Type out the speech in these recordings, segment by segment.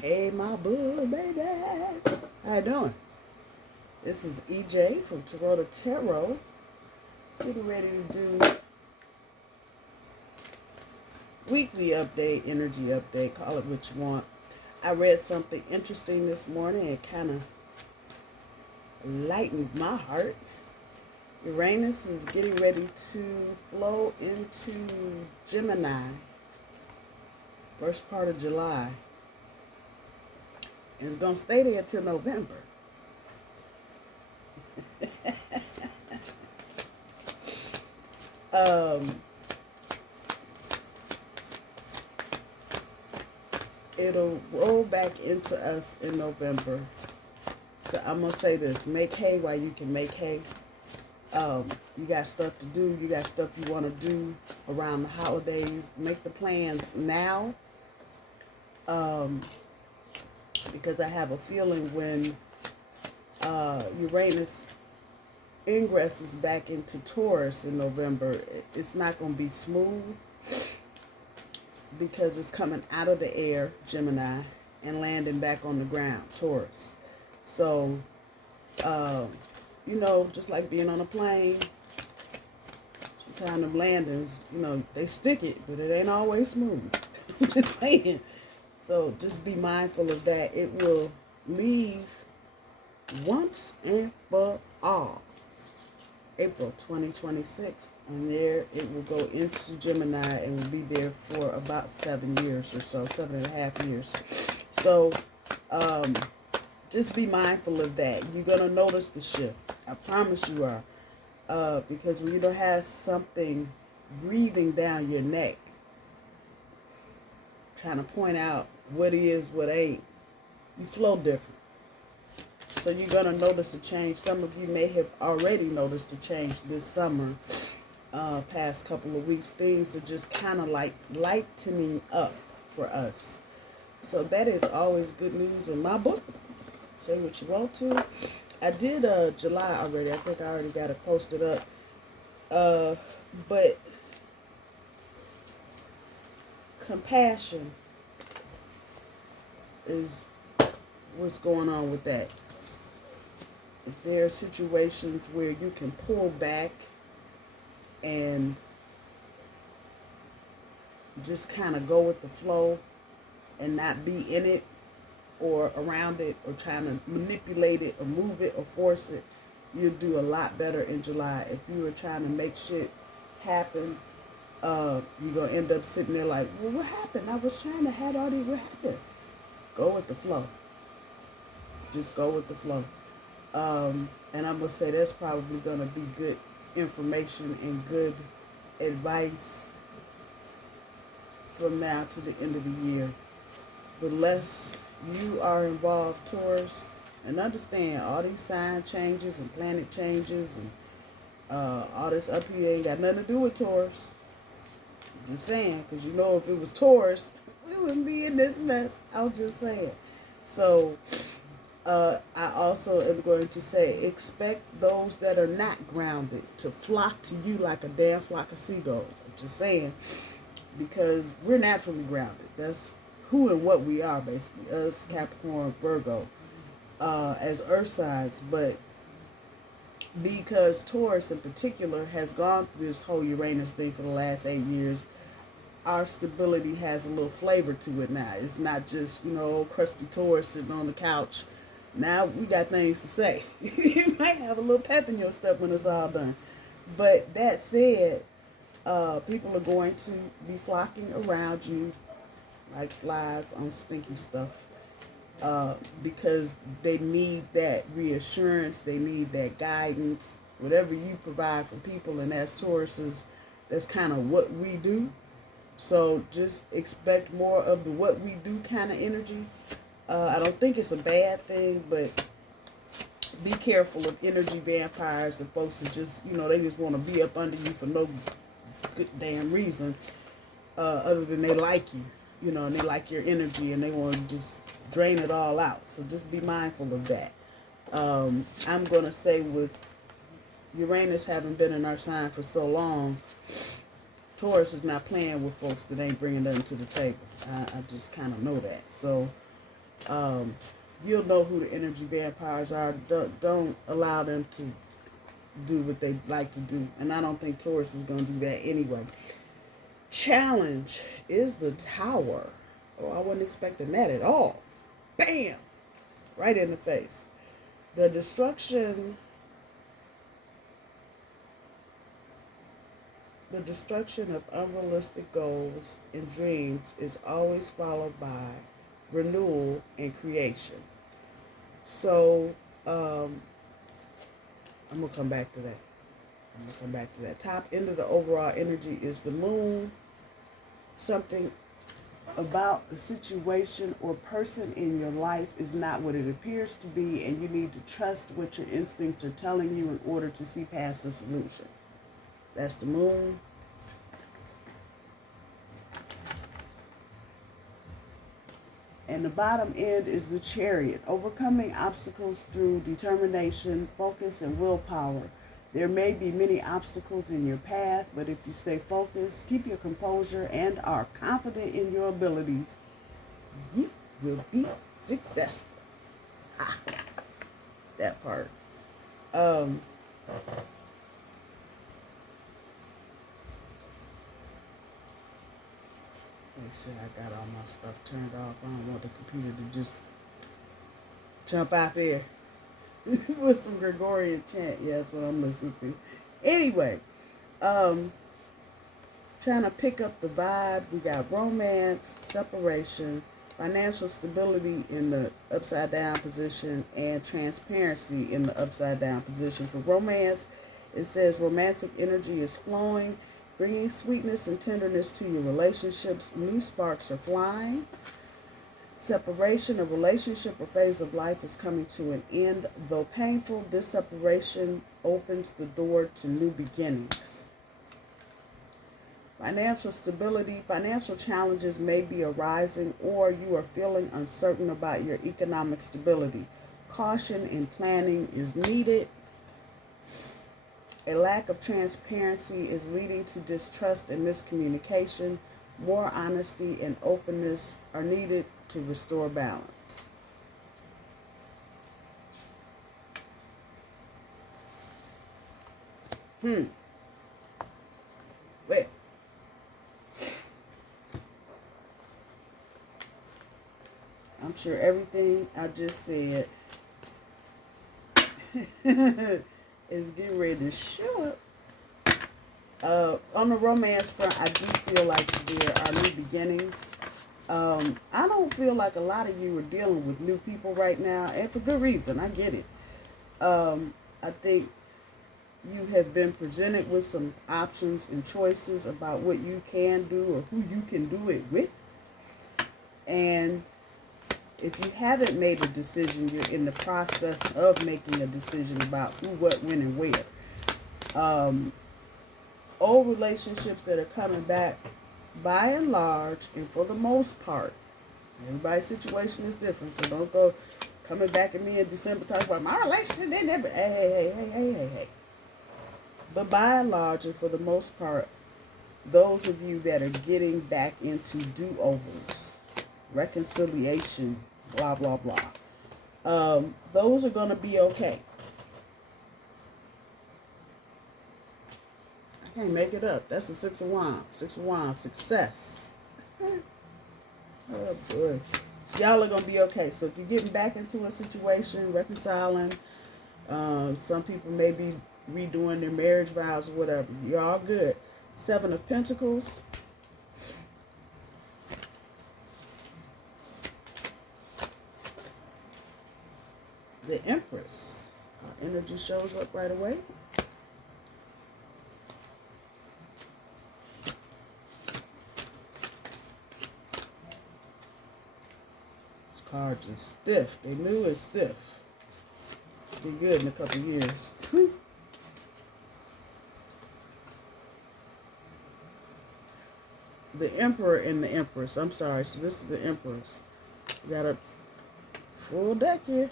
Hey, my boo babies. How you doing? This is EJ from Taurota Tarot. Getting ready to do weekly update, energy update, call it what you want. I read something interesting this morning. It kind of lightened my heart. Uranus is getting ready to flow into Gemini, first part of July. And it's going to stay there till November. It'll roll back into us in November. So I'm going to say this. Make hay while you can make hay. You got stuff to do. You got stuff you want to do around the holidays. Make the plans now. Because I have a feeling when Uranus ingresses back into Taurus in November, it's not going to be smooth because it's coming out of the air, Gemini, and landing back on the ground, Taurus. So, just like being on a plane, sometimes the landings, they stick it, but it ain't always smooth. I'm just saying. So just be mindful of that. It will leave once and for all. April 2026. And there it will go into Gemini and will be there for about 7 years or so, 7.5 years. So just be mindful of that. You're going to notice the shift. I promise you are. Because when you don't have something breathing down your neck, trying to point out what is, what ain't, you flow different. So you're going to notice a change. Some of you may have already noticed a change this summer, past couple of weeks. Things are just kind of like lightening up for us. So that is always good news in my book. Say what you want to. I did July already. I think I already got it posted up. But compassion is what's going on with that. If there are situations where you can pull back and just kind of go with the flow and not be in it or around it or trying to manipulate it or move it or force it, you'll do a lot better in July. If you were trying to make shit happen, you're going to end up sitting there like, well, what happened? I was trying to have all these, what happened? Go with the flow. Just go with the flow. And I'm going to say that's probably going to be good information and good advice from now to the end of the year. The less you are involved, Taurus, and understand all these sign changes and planet changes and all this up here ain't got nothing to do with Taurus. I'm just saying, because if it was Taurus, we wouldn't be in this mess. I'm just saying. So, I also am going to say, expect those that are not grounded to flock to you like a damn flock of seagulls. I'm just saying, because we're naturally grounded. That's who and what we are, basically. Us, Capricorn, Virgo, as earth signs. But because Taurus in particular has gone through this whole Uranus thing for the last 8 years, our stability has a little flavor to it now. It's not just, crusty Taurus sitting on the couch. Now we got things to say. You might have a little pep in your step when it's all done. But that said, people are going to be flocking around you like flies on stinky stuff. Because they need that reassurance, they need that guidance, whatever you provide for people, and as Tauruses, that's kind of what we do. So just expect more of the what we do kind of energy. I don't think it's a bad thing, but be careful of energy vampires and folks that just, they just want to be up under you for no good damn reason, other than they like you, and they like your energy and they want to just drain it all out. So just be mindful of that. I'm going to say with Uranus having been in our sign for so long, Taurus is not playing with folks that ain't bringing nothing to the table. I just kind of know that. So You'll know who the energy vampires are. Don't allow them to do what they like to do. And I don't think Taurus is going to do that anyway. Challenge is the Tower. Oh, I wasn't expecting that at all. Bam! Right in the face. The destruction of unrealistic goals and dreams is always followed by renewal and creation. So, I'm going to come back to that. Top end of the overall energy is the moon. Something about a situation or person in your life is not what it appears to be, and you need to trust what your instincts are telling you in order to see past the solution. That's the moon. And the bottom end is the Chariot, overcoming obstacles through determination, focus, and willpower. There may be many obstacles in your path, but if you stay focused, keep your composure, and are confident in your abilities, you will be successful. That part. Make sure I got all my stuff turned off. I don't want the computer to just jump out there with some Gregorian chant. Yeah, that's what I'm listening to. Anyway, trying to pick up the vibe. We got romance, separation, financial stability in the upside down position, and transparency in the upside down position. For romance, it says romantic energy is flowing, bringing sweetness and tenderness to your relationships. New sparks are flying. Separation, a relationship or phase of life is coming to an end. Though painful, this separation opens the door to new beginnings. Financial stability, financial challenges may be arising, or you are feeling uncertain about your economic stability. Caution in planning is needed. A lack of transparency is leading to distrust and miscommunication. More honesty and openness are needed to restore balance. Well, I'm sure everything I just said is getting ready to show up. On the romance front, I do feel like there are new beginnings. I don't feel like a lot of you are dealing with new people right now, and for good reason. I get it. I think you have been presented with some options and choices about what you can do or who you can do it with. And if you haven't made a decision, you're in the process of making a decision about who, what, when, and where. Old relationships that are coming back, by and large, and for the most part, everybody's situation is different, so don't go coming back at me in December talking about my relationship. They never, hey. But by and large, and for the most part, those of you that are getting back into do-overs, reconciliation, blah, blah, blah, those are going to be okay. I can't make it up. That's the Six of Wands. Six of Wands, success. Oh, boy. Y'all are going to be okay. So if you're getting back into a situation, reconciling, some people may be redoing their marriage vows or whatever. You're all good. Seven of Pentacles. The Empress. Our energy shows up right away. These cards are stiff. They new and stiff. Be good in a couple years. The Emperor and the Empress. I'm sorry. So this is the Empress. We got a full deck here.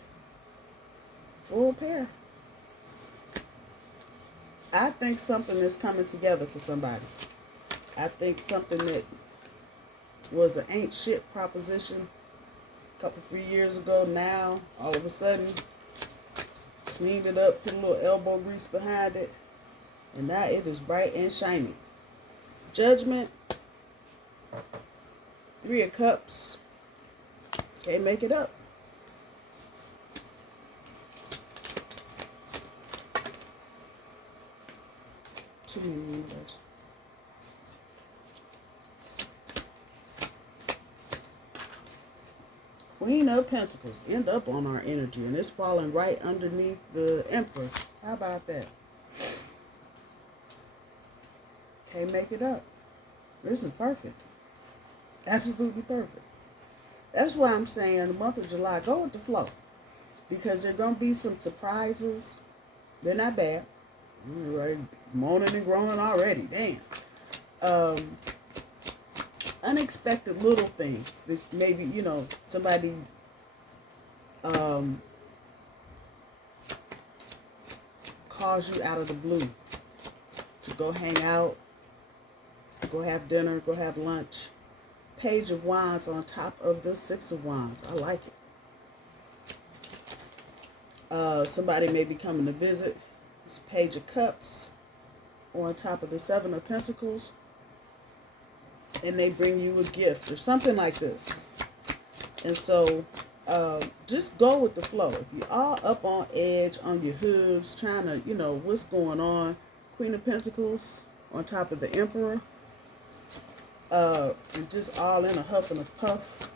Full pair. I think something is coming together for somebody. I think something that was an ain't shit proposition a couple, 3 years ago. Now, all of a sudden, cleaned it up, put a little elbow grease behind it, and now it is bright and shiny. Judgment, 3 of Cups, can't make it up. Too many universe. Queen of Pentacles end up on our energy, and it's falling right underneath the Emperor. How about that? Can't make it up. This is perfect. Absolutely perfect. That's why I'm saying the month of July, go with the flow. Because there are going to be some surprises. They're not bad. Right, moaning and groaning already. Damn. Unexpected little things that maybe, you know, somebody calls you out of the blue to go hang out, go have dinner, go have lunch. Page of Wands on top of the 6 of Wands. I like it. Somebody may be coming to visit. It's a Page of Cups on top of the 7 of Pentacles. And they bring you a gift or something like this. And so just go with the flow. If you're all up on edge, on your hooves, trying to, you know, what's going on. Queen of Pentacles on top of the Emperor. And just all in a huff and a puff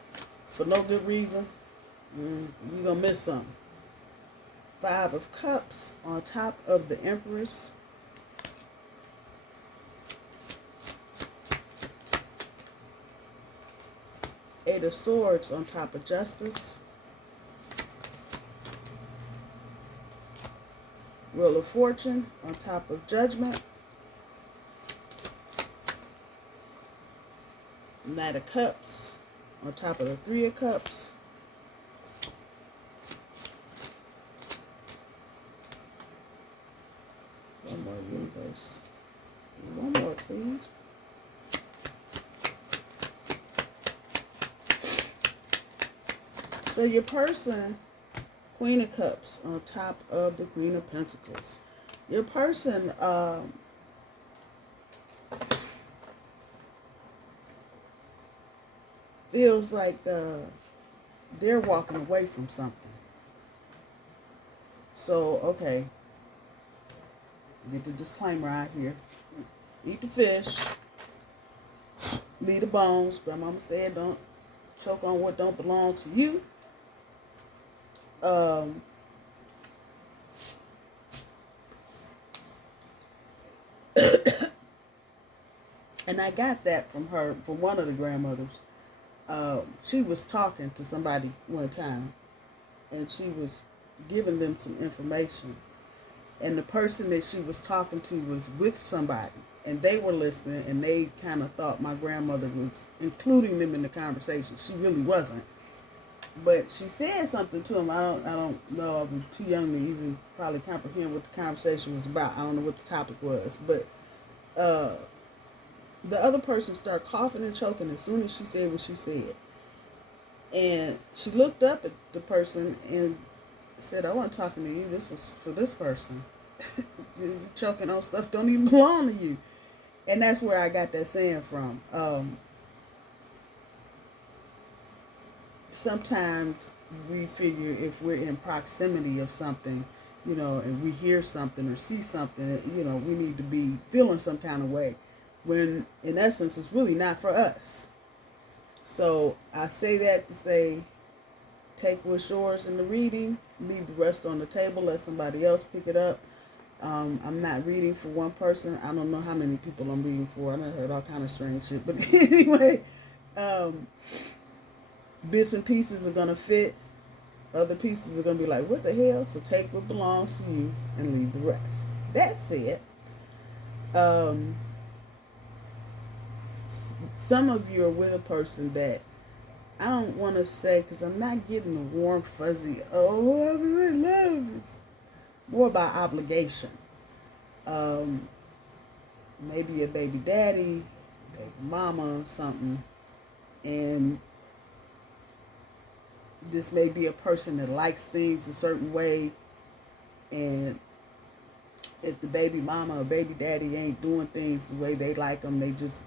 for no good reason. You're going to miss something. 5 of Cups on top of the Empress. Eight of Swords on top of Justice. Wheel of Fortune on top of Judgment. Knight of Cups on top of the 3 of Cups. One more universe. One more, please. So your person, Queen of Cups on top of the Queen of Pentacles. Your person feels like they're walking away from something. So, okay. Get the disclaimer out here. Eat the fish. Leave the bones. Grandmama said don't choke on what don't belong to you. And I got that from her, from one of the grandmothers. She was talking to somebody one time, and she was giving them some information. And the person that she was talking to was with somebody, and they were listening, and they kind of thought my grandmother was including them in the conversation. She really wasn't. But she said something to him. I don't know. I was too young to even probably comprehend what the conversation was about. I don't know what the topic was. But the other person started coughing and choking as soon as she said what she said. And she looked up at the person and said, I wasn't talking to you. This was for this person. You're choking on stuff don't even belong to you. And that's where I got that saying from. Sometimes we figure if we're in proximity of something, you know, and we hear something or see something, you know, we need to be feeling some kind of way. When in essence, it's really not for us. So I say that to say, take what's yours in the reading, leave the rest on the table, let somebody else pick it up. I'm not reading for one person. I don't know how many people I'm reading for. I done heard all kind of strange shit. But anyway, bits and pieces are going to fit. Other pieces are going to be like, what the hell? So take what belongs to you and leave the rest. That's it. Some of you are with a person that I don't want to say, because I'm not getting the warm, fuzzy, oh, I'm in love. It's more about obligation. Maybe a baby daddy, baby mama, something. And This may be a person that likes things a certain way, and if the baby mama or baby daddy ain't doing things the way they like them, they just,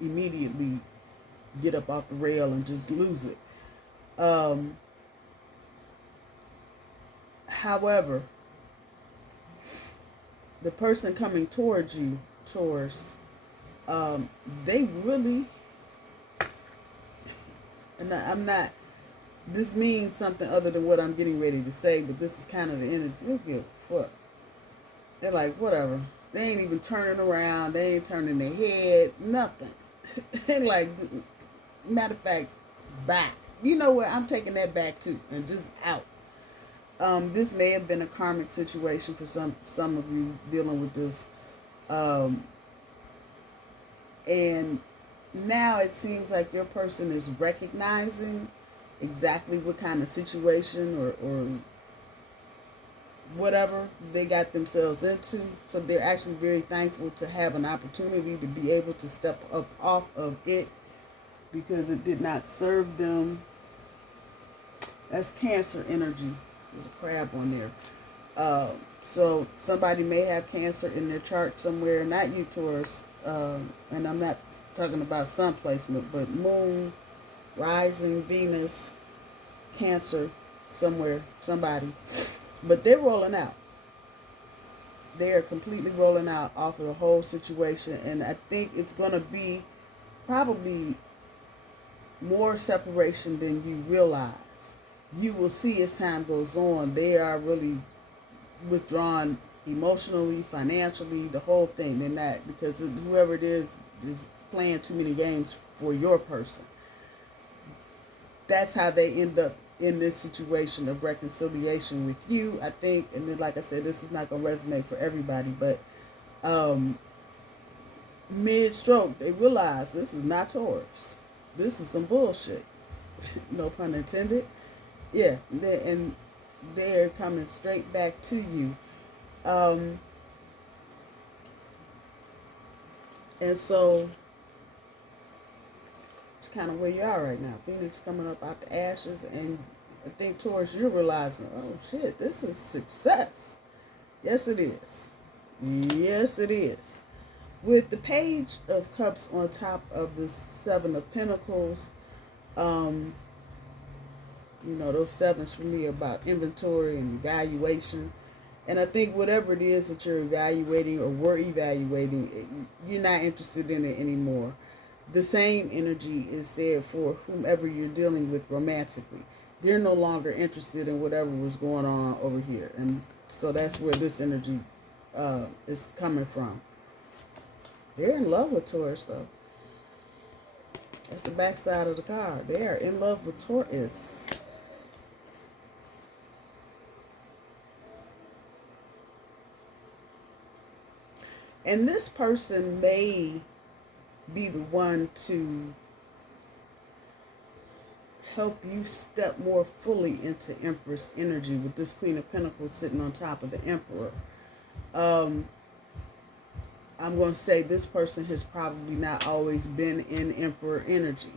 immediately get up off the rail and just lose it. However, the person coming towards you, Taurus, they really, and I'm not, this means something other than what I'm getting ready to say, but this is kind of the energy. They don't give a fuck. They're like, whatever. They ain't even turning around. They ain't turning their head. Nothing. And like, matter of fact, back. You know what? I'm taking that back too, and just out. This may have been a karmic situation for some of you dealing with this. And now it seems like your person is recognizing exactly what kind of situation or whatever they got themselves into. So they're actually very thankful to have an opportunity to be able to step up off of it because it did not serve them. That's Cancer energy. There's a crab on there. So somebody may have Cancer in their chart somewhere, not you, Taurus. And I'm not talking about sun placement, but moon, rising, Venus, Cancer, somewhere, somebody. But they're rolling out. They're completely rolling out off of the whole situation. And I think it's going to be probably more separation than you realize. You will see as time goes on, they are really withdrawn emotionally, financially, the whole thing. They're not, because whoever it is playing too many games for your person. That's how they end up in this situation of reconciliation with you, I think. And then, like I said, this is not going to resonate for everybody, but mid-stroke, they realize this is not Taurus. This is some bullshit. No pun intended. Yeah, and they're coming straight back to you. And so it's kind of where you are right now. Phoenix coming up out the ashes, and I think Taurus, you're realizing, oh shit, this is success. Yes, it is. Yes, it is. With the Page of Cups on top of the Seven of Pentacles, those sevens for me about inventory and evaluation. And I think whatever it is that you're evaluating or were evaluating, you're not interested in it anymore. The same energy is there for whomever you're dealing with romantically. They're no longer interested in whatever was going on over here. And so that's where this energy is coming from. They're in love with Taurus, though. That's the backside of the card. They are in love with Taurus. And this person may be the one to help you step more fully into Empress energy with this Queen of Pentacles sitting on top of the Emperor. I'm going to say this person has probably not always been in Emperor energy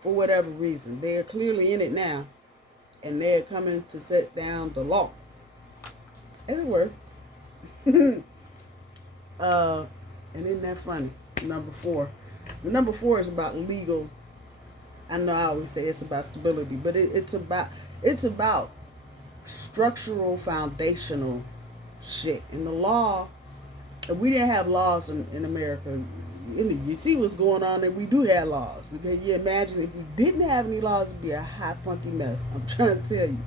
for whatever reason. They are clearly in it now, and they're coming to set down the law. As it were. And isn't that funny? Number 4. The number 4 is about legal. I know I always say it's about stability, but it's about structural, foundational shit. In the law, if we didn't have laws in America, you see what's going on, and we do have laws. Can you imagine if we didn't have any laws, it'd be a hot, funky mess. I'm trying to tell you.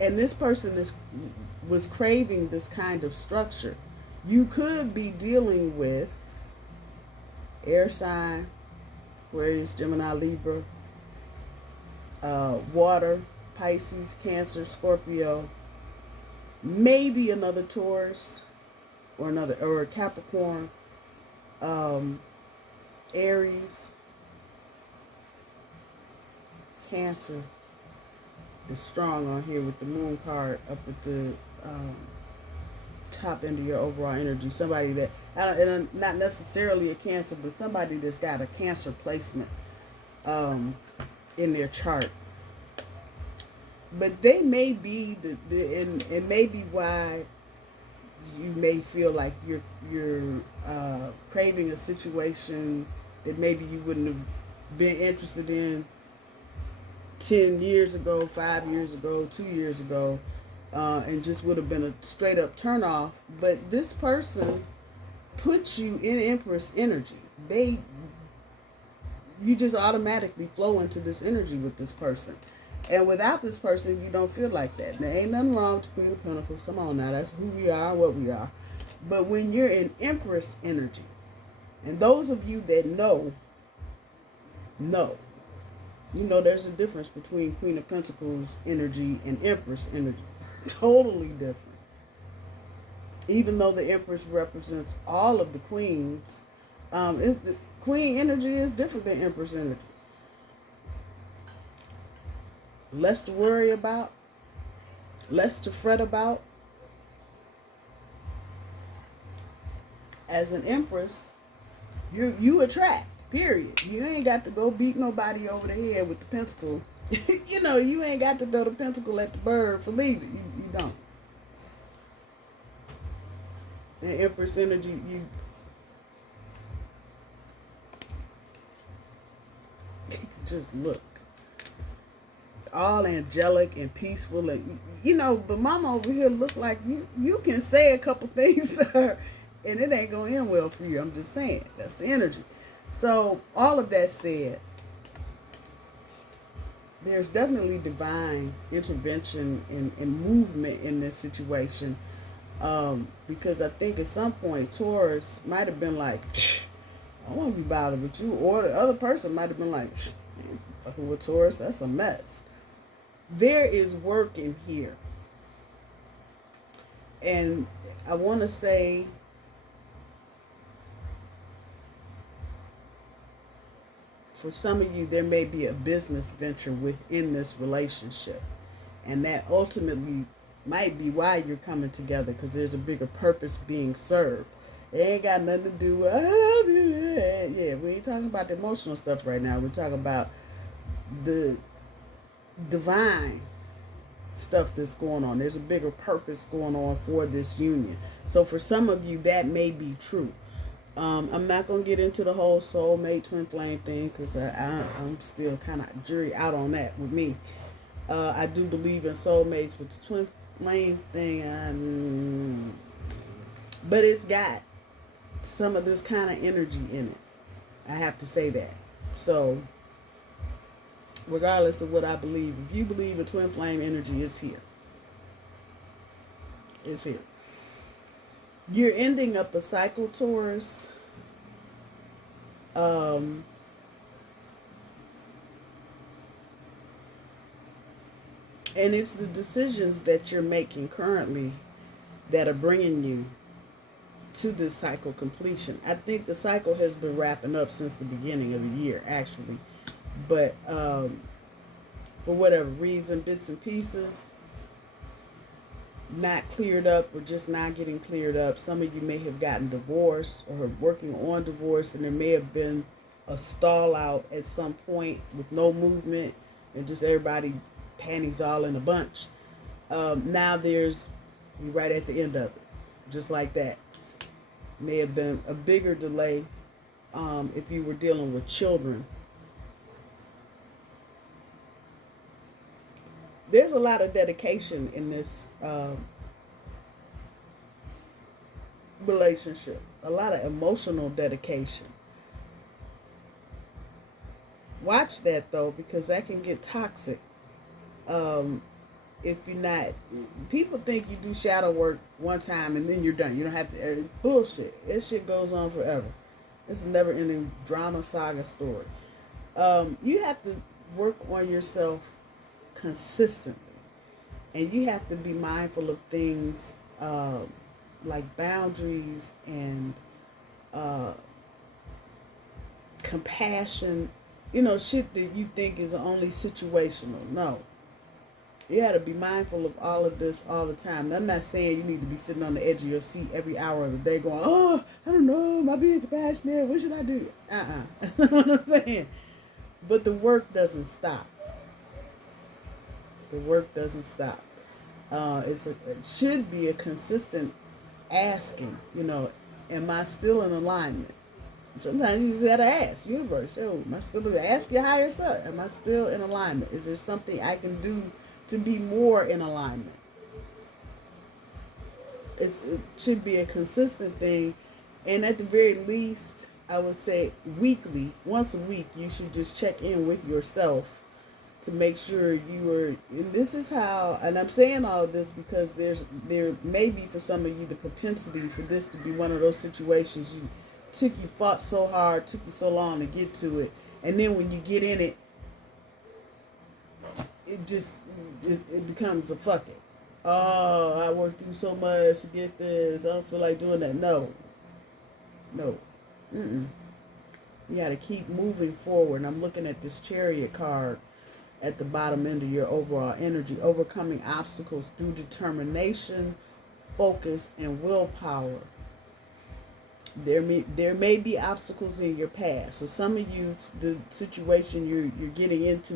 And this person was craving this kind of structure. You could be dealing with air sign, Aquarius, Gemini, Libra, water, Pisces, Cancer, Scorpio, maybe another Taurus or a Capricorn, Aries, Cancer is strong on here with the moon card up at the top end of your overall energy. Somebody that, and not necessarily a Cancer, but somebody that's got a Cancer placement in their chart. But they may be and it may be why you may feel like you're craving a situation that maybe you wouldn't have been interested in 10 years ago, 5 years ago, 2 years ago, and just would have been a straight up turn off. But this person puts you in Empress energy. You just automatically flow into this energy with this person. And without this person, you don't feel like that. There ain't nothing wrong with the Queen of Pentacles. Come on now, that's who we are, what we are. But when you're in Empress energy, and those of you that know, you know there's a difference between Queen of Pentacles energy and Empress energy. Totally different. Even though the Empress represents all of the queens, the Queen energy is different than Empress energy. Less to worry about, less to fret about. As an Empress, you attract, period. You ain't got to go beat nobody over the head with the pentacle. You know, you ain't got to throw the pentacle at the bird for leaving. You don't. And Empress energy, you just look all angelic and peaceful, and you know, but Mama over here look like you can say a couple things to her and it ain't gonna end well for you. I'm just saying, that's the energy. So all of that said, there's definitely divine intervention and movement in this situation, because I think at some point Taurus might have been like, I won't be bothered with you, or the other person might have been like, fucking with Taurus, that's a mess. There is work in here. And I want to say, for some of you, there may be a business venture within this relationship. And that ultimately might be why you're coming together, because there's a bigger purpose being served. It ain't got nothing to do with, I love you. Yeah, we ain't talking about the emotional stuff right now. We're talking about the divine stuff that's going on. There's a bigger purpose going on for this union. So for some of you, that may be true. I'm not going to get into the whole soulmate twin flame thing, because I'm still kind of jury out on that with me. I do believe in soulmates, with the twin flame thing, but it's got some of this kind of energy in it. I have to say that. So regardless of what I believe, if you believe in twin flame energy, it's here. It's here. You're ending up a cycle, Taurus. And it's the decisions that you're making currently that are bringing you to this cycle completion. I think the cycle has been wrapping up since the beginning of the year, actually. But for whatever reason, bits and pieces, not cleared up or just not getting cleared up. Some of you may have gotten divorced or are working on divorce, and there may have been a stall out at some point with no movement and just everybody panties all in a bunch. Now you're right at the end of it, just like that. May have been a bigger delay if you were dealing with children. There's a lot of dedication in this relationship. A lot of emotional dedication. Watch that, though, because that can get toxic. If you're not... People think you do shadow work one time and then you're done. You don't have to... bullshit. This shit goes on forever. It's a never-ending drama saga story. You have to work on yourself consistently, and you have to be mindful of things like boundaries and compassion, shit that you think is only situational. No, You got to be mindful of all of this all the time. I'm not saying you need to be sitting on the edge of your seat every hour of the day going, oh, I don't know, am I being compassionate? What should I do? That's what I'm saying. But the work doesn't stop. The work doesn't stop. It should be a consistent asking, am I still in alignment? Sometimes you just gotta ask, universe, am I still, ask your higher self, am I still in alignment? Is there something I can do to be more in alignment? It should be a consistent thing, and at the very least, I would say weekly, once a week, you should just check in with yourself to make sure you are, and this is how, and I'm saying all of this because there may be for some of you the propensity for this to be one of those situations you fought so hard, took you so long to get to it, and then when you get in it, it becomes a fuck it. Oh, I worked through so much to get this. I don't feel like doing that. No. You got to keep moving forward. And I'm looking at this Chariot card at the bottom end of your overall energy, overcoming obstacles through determination, focus, and willpower. There may be obstacles in your past. So some of you, the situation you're getting into,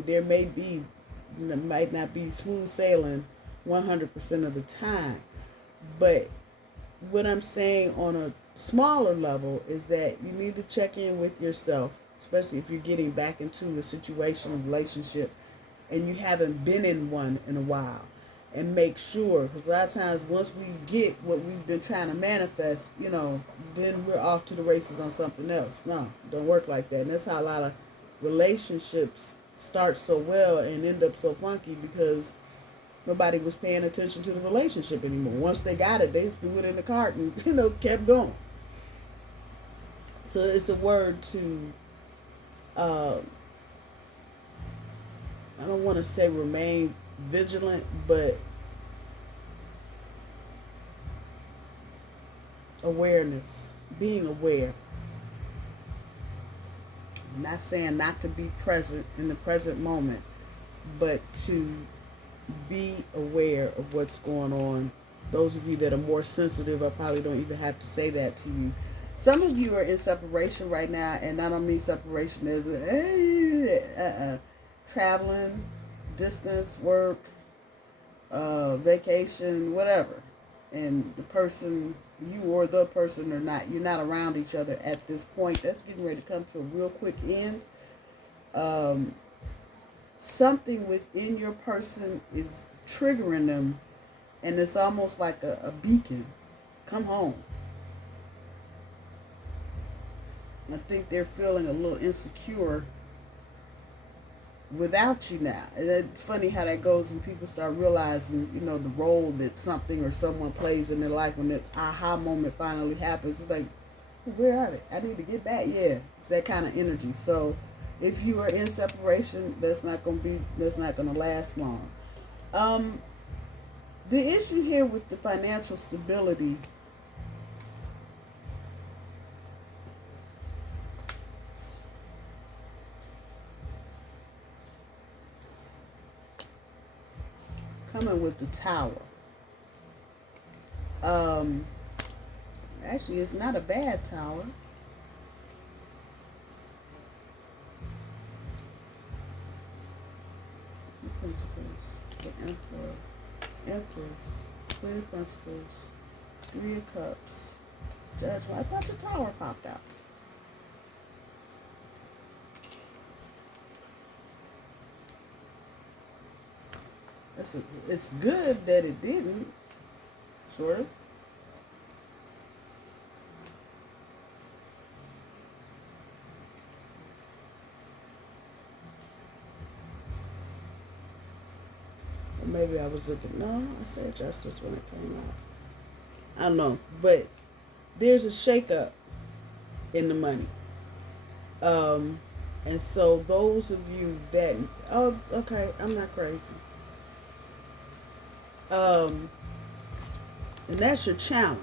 might not be smooth sailing 100% of the time. But what I'm saying on a smaller level is that you need to check in with yourself, especially if you're getting back into a situation, a relationship, and you haven't been in one in a while, and make sure, because a lot of times once we get what we've been trying to manifest, then we're off to the races on something else. No, don't work like that. And that's how a lot of relationships start so well and end up so funky, because nobody was paying attention to the relationship anymore. Once they got it, they threw it in the cart and kept going. So it's a word to I don't want to say remain vigilant, but awareness, being aware. I'm not saying not to be present in the present moment, but to be aware of what's going on. Those of you that are more sensitive, I probably don't even have to say that to you. Some of you are in separation right now, and I don't mean separation as traveling, distance, work, vacation, whatever. And the person, you or the person or not, you're not around each other at this point. That's getting ready to come to a real quick end. Something within your person is triggering them, and it's almost like a beacon. Come home. I think they're feeling a little insecure without you now. And it's funny how that goes when people start realizing, the role that something or someone plays in their life. When that aha moment finally happens, it's like, where are they? I need to get back. Yeah, it's that kind of energy. So if you are in separation, that's not going to last long. The issue here with the financial stability, coming with the Tower. Actually, it's not a bad Tower. Pentacles, the Emperor, Empress, Queen of Pentacles, Three of Cups, Judgment. I thought the Tower popped out. It's good that it didn't, sort of. Or maybe I was looking, no, I said Justice when it came out. I don't know, but there's a shakeup in the money. And so those of you that, oh, okay, I'm not crazy. And that's your challenge.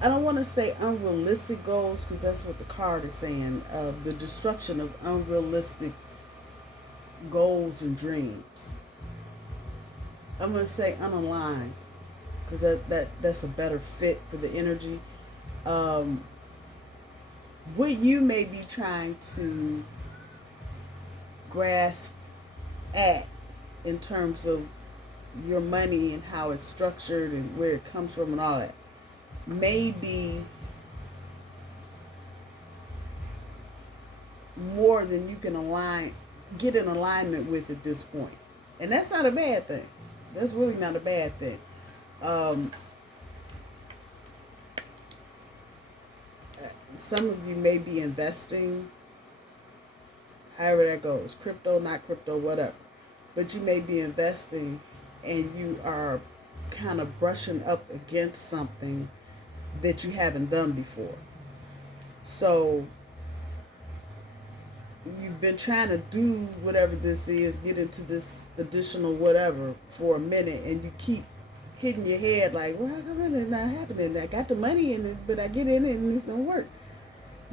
I don't want to say unrealistic goals because that's what the card is saying. The destruction of unrealistic goals and dreams. I'm going to say unaligned because that's a better fit for the energy. What you may be trying to grasp at in terms of your money and how it's structured and where it comes from and all that may be more than you can get in alignment with at this point. And that's not a bad thing. That's really not a bad thing. Some of you may be investing, however that goes, crypto, not crypto, whatever. But you may be investing and you are kind of brushing up against something that you haven't done before. So you've been trying to do whatever this is, get into this additional whatever for a minute, and you keep hitting your head like, well, how come it's not happening? I got the money in it, but I get in it and it's don't work.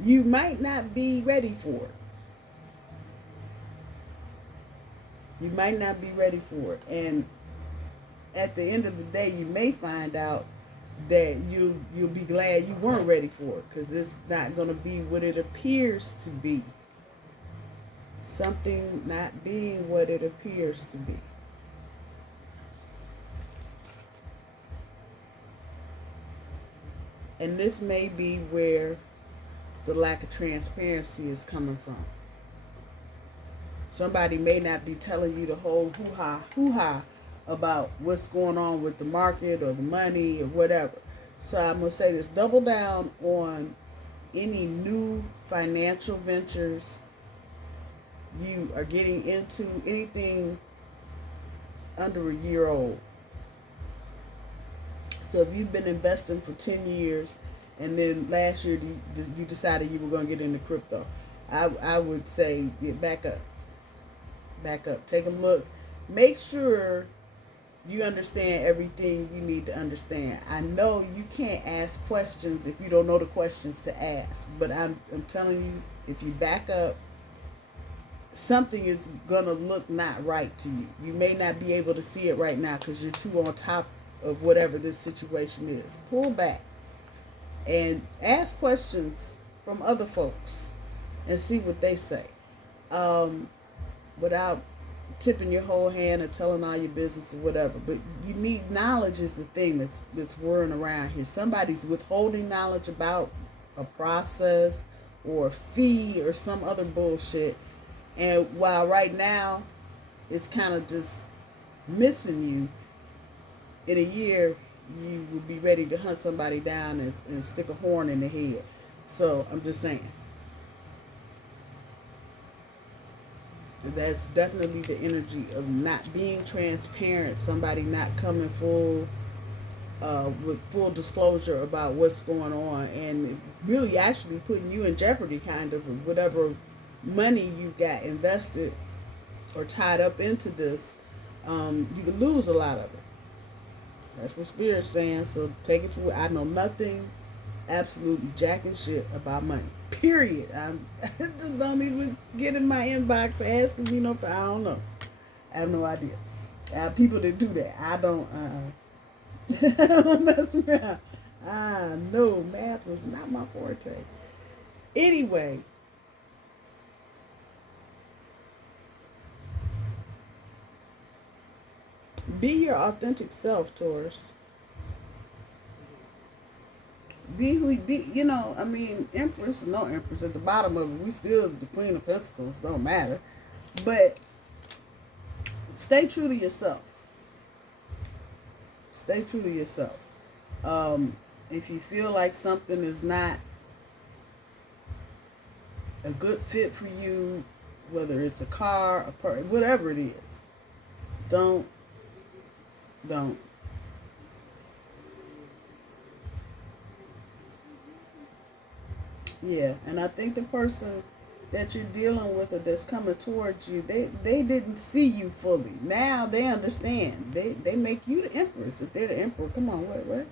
You might not be ready for it. You might not be ready for it. And at the end of the day, you may find out that you'll be glad you weren't ready for it because it's not going to be what it appears to be. Something not being what it appears to be. And this may be where the lack of transparency is coming from. Somebody may not be telling you the whole hoo-ha about what's going on with the market or the money or whatever. So I'm going to say this, double down on any new financial ventures you are getting into, anything under a year old. So if you've been investing for 10 years and then last year you decided you were going to get into crypto, I would say get back up. Take a look. Make sure you understand everything you need to understand. I know you can't ask questions if you don't know the questions to ask, but I'm telling you, if you back up, something is going to look not right to you. You may not be able to see it right now because you're too on top of whatever this situation is. Pull back and ask questions from other folks and see what they say. Without tipping your whole hand or telling all your business or whatever. But you need knowledge is the thing that's whirring around here. Somebody's withholding knowledge about a process or a fee or some other bullshit. And while right now it's kind of just missing you, in a year you will be ready to hunt somebody down and stick a horn in the head. So I'm just saying. That's definitely the energy of not being transparent, somebody not coming full with full disclosure about what's going on, and really actually putting you in jeopardy, kind of whatever money you got invested or tied up into this. You could lose a lot of it. That's what Spirit's saying. So take it for I know nothing, absolutely jacking shit about money. Period. I just don't even get in my inbox asking me no. I don't know. I have no idea. I have people that do that. I don't. I don't mess around. No, math was not my forte. Anyway. Be your authentic self, Taurus. Be who you be. You know, I mean, Empress or no Empress, at the bottom of it, we still the Queen of Pentacles. Don't matter. But stay true to yourself. Stay true to yourself. If you feel like something is not a good fit for you, whether it's a car, a person, whatever it is, don't. Yeah, and I think the person that you're dealing with or that's coming towards you, they didn't see you fully. Now they understand. They make you the Empress. If they're the Emperor, come on, what?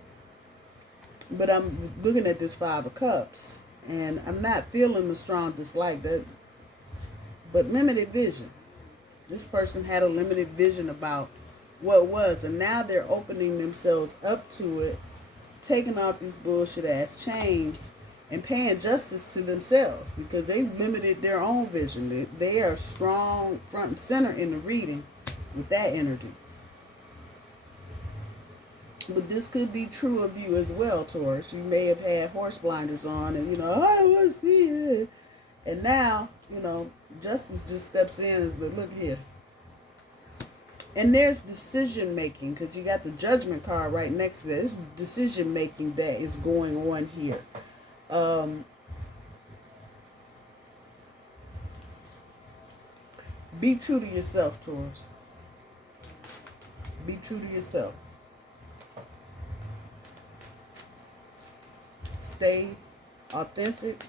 But I'm looking at this Five of Cups, and I'm not feeling a strong dislike. That, but limited vision. This person had a limited vision about what was, and now they're opening themselves up to it, taking off these bullshit ass chains and paying justice to themselves because they limited their own vision. They are strong front and center in the reading with that energy. But this could be true of you as well, Taurus. You may have had horse blinders on and, I want to see it. And now, justice just steps in, but look here. And there's decision making, because you got the judgment card right next to that. There's decision making that is going on here. Be true to yourself, Taurus. Be true to yourself. Stay authentic.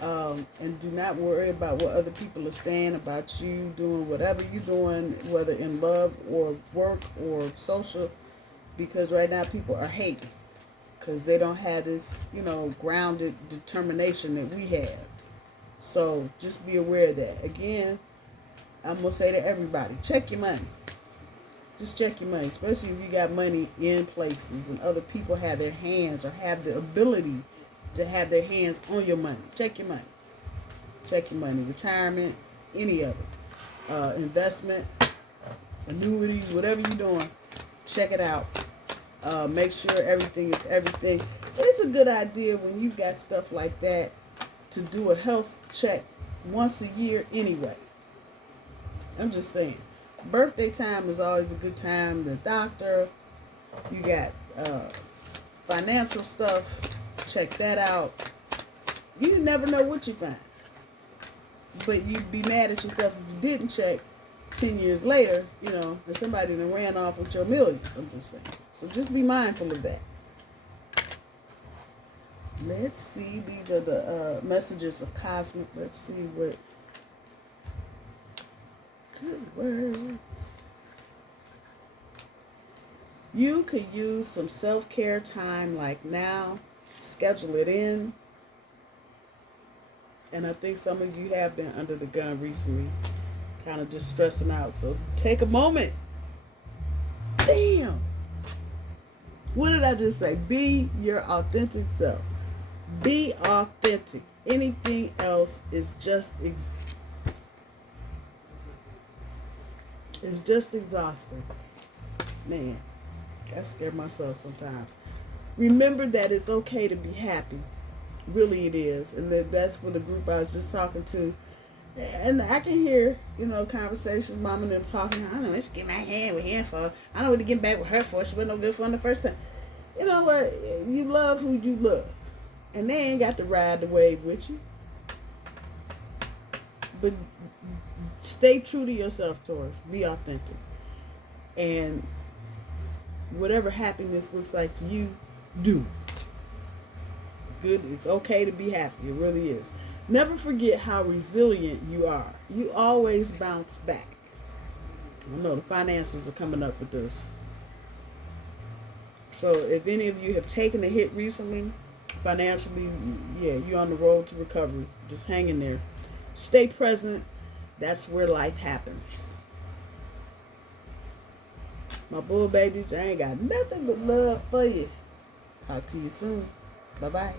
And do not worry about what other people are saying about you doing whatever you're doing, whether in love or work or social, because right now people are hating because they don't have this, grounded determination that we have. So just be aware of that. Again, I'm going to say to everybody, check your money. Just check your money, especially if you got money in places and other people have their hands or have the ability to have their hands on your money. Check your money. Check your money. Retirement, any of it. Investment, annuities, whatever you're doing, check it out. Make sure everything is everything. It's a good idea when you've got stuff like that to do a health check once a year anyway. I'm just saying. Birthday time is always a good time. The doctor, you got financial stuff, check that out. You never know what you find. But you'd be mad at yourself if you didn't check 10 years later, and somebody done ran off with your millions. I'm just saying. So just be mindful of that. Let's see. These are the messages of cosmic. Let's see what good words. You could use some self-care time like now. Schedule it in. And I think some of you have been under the gun recently, kind of just stressing out. So take a moment. Damn. What did I just say? Be your authentic self. Be authentic. Anything else is just exhausting. Man, I scare myself sometimes. Remember that it's okay to be happy. Really it is. And that's for the group I was just talking to. And I can hear, conversations, mom and them talking. I don't know, let's get my hand with him for. I don't know what to get back with her for. She wasn't no good for him the first time. You know what? You love who you love. And they ain't got to ride the wave with you. But stay true to yourself, Taurus. Be authentic. And whatever happiness looks like to you, do. Good. It's okay to be happy. It really is. Never forget how resilient you are. You always bounce back. I know the finances are coming up with this. So if any of you have taken a hit recently, financially, you're on the road to recovery. Just hang in there. Stay present. That's where life happens. My bull babies, I ain't got nothing but love for you. Talk to you soon. Bye-bye.